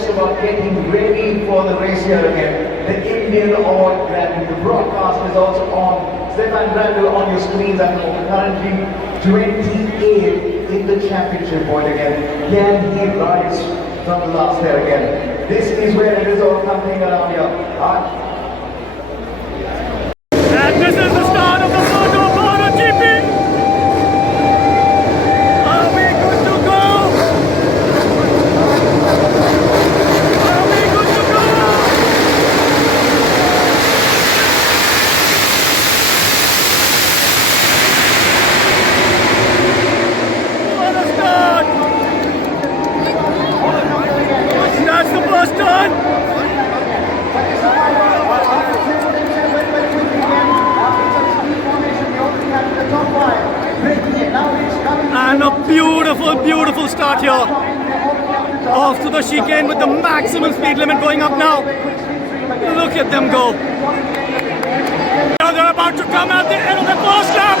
just about getting ready for the race here again. The Indian Oil Grand Prix. The broadcast is also on. Stefan Bradl on your screens and currently 28 in the championship point again. Can he rise from the last here again? This is where it is all coming around here. And this is the start of the MotoGP. Are we good to go? Are we good to go? What a start! That's the first turn. And a beautiful, beautiful start here. Off to the chicane with the maximum speed limit going up now. Look at them go. Now they're about to come at the end of the first lap.